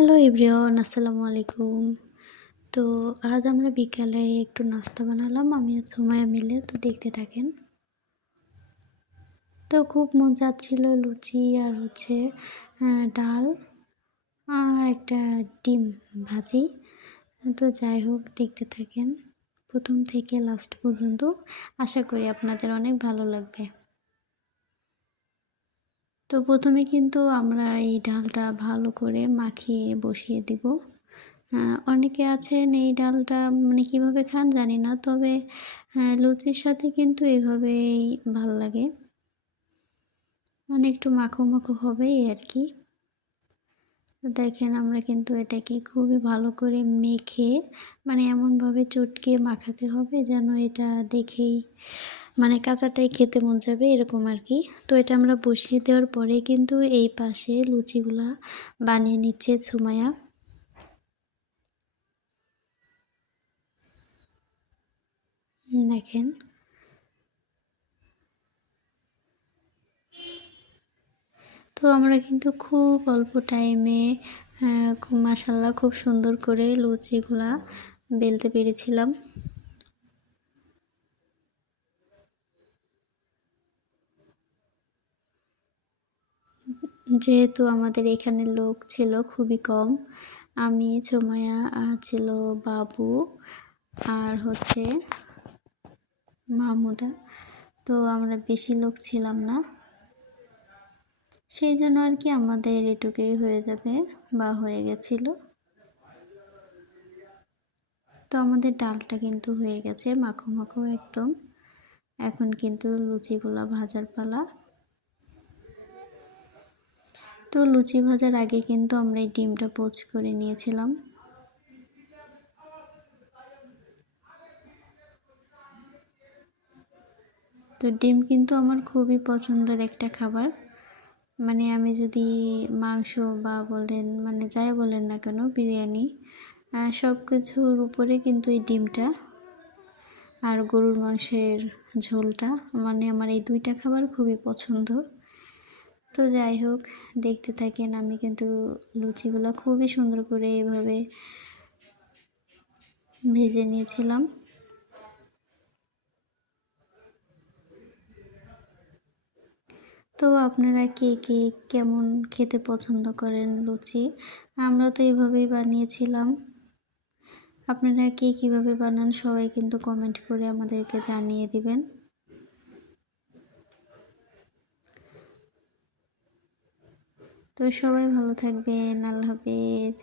Hello everyone, আসসালামু আলাইকুম। তো আজ আমরা বিকালে একটু নাস্তা বানালাম আমি আর সুমাইয়া মিলে। তো দেখতে থাকেন। তো খুব মন চাচ্ছিল লুচি আর ডাল আর একটা ডিম ভাজি। তো যাই হোক, দেখতে থাকেন প্রথম থেকে লাস্ট পর্যন্ত। আশা করি আপনাদের অনেক ভালো লাগবে। তো প্রথমে কিন্তু আমরা এই ডালটা ভালো করে মাখিয়ে বসিয়ে দিব। অনেকে আছেন এই ডালটা মানে কীভাবে খান জানি না, তবে লুচির সাথে কিন্তু এভাবেই ভাল লাগে। মানে একটু মাখো মাখো হবে এই আর কি। তো দেখেন আমরা কিন্তু এটাকে খুবই ভালো করে মেখে মানে এমনভাবে চটকে মাখাতে হবে যেন এটা দেখেই মানে কাঁচাটাই খেতে মন যাবে এরকম আর কি। তো এটা আমরা বসিয়ে দেওয়ার পরে কিন্তু এই পাশে লুচিগুলা বানিয়ে নিচ্ছে সুমাইয়া। দেখেন তো আমরা কিন্তু খুব অল্প টাইমে মাশাআল্লাহ খুব সুন্দর করে লুচিগুলা বেলতে পেরেছিলাম। যেহেতু আমাদের এখানে লোক ছিল খুবই কম, আমি, সুমাইয়া আর ছিল বাবু আর মাহমুদা। তো আমরা বেশি লোক ছিলাম না, সেই জন্য আর কি আমাদের এটুকুই হয়ে যাবে বা হয়ে গেছিলো। তো আমাদের ডালটা কিন্তু হয়ে গেছে মাখো মাখো একদম। এখন কিন্তু লুচিগুলা ভাজার পালা। তো লুচি ভাজার আগে কিন্তু আমরা এই ডিমটা পোচ করে নিয়েছিলাম। তো ডিম কিন্তু আমার খুবই পছন্দের একটা খাবার। মানে আমি যদি মাংস বা বলেন মানে যাই বলেন না কেন, বিরিয়ানি সব কিছুর উপরে কিন্তু এই ডিমটা আর গরুর মাংসের ঝোলটা মানে আমার এই দুইটা খাবার খুবই পছন্দ। তো যাই হোক, দেখতে থাকেন। আমি কিন্তু লুচিগুলো খুবই সুন্দর করে এভাবে ভেজে নিয়েছিলাম। তো আপনারা কে কে কেমন খেতে পছন্দ করেন লুচি? আমরা তো এভাবেই বানিয়েছিলাম। আপনারা কে কীভাবে বানান সবাই কিন্তু কমেন্ট করে আমাদেরকে জানিয়ে দিবেন। তো সবাই ভালো থাকবেন। আল্লাহ হাফেজ।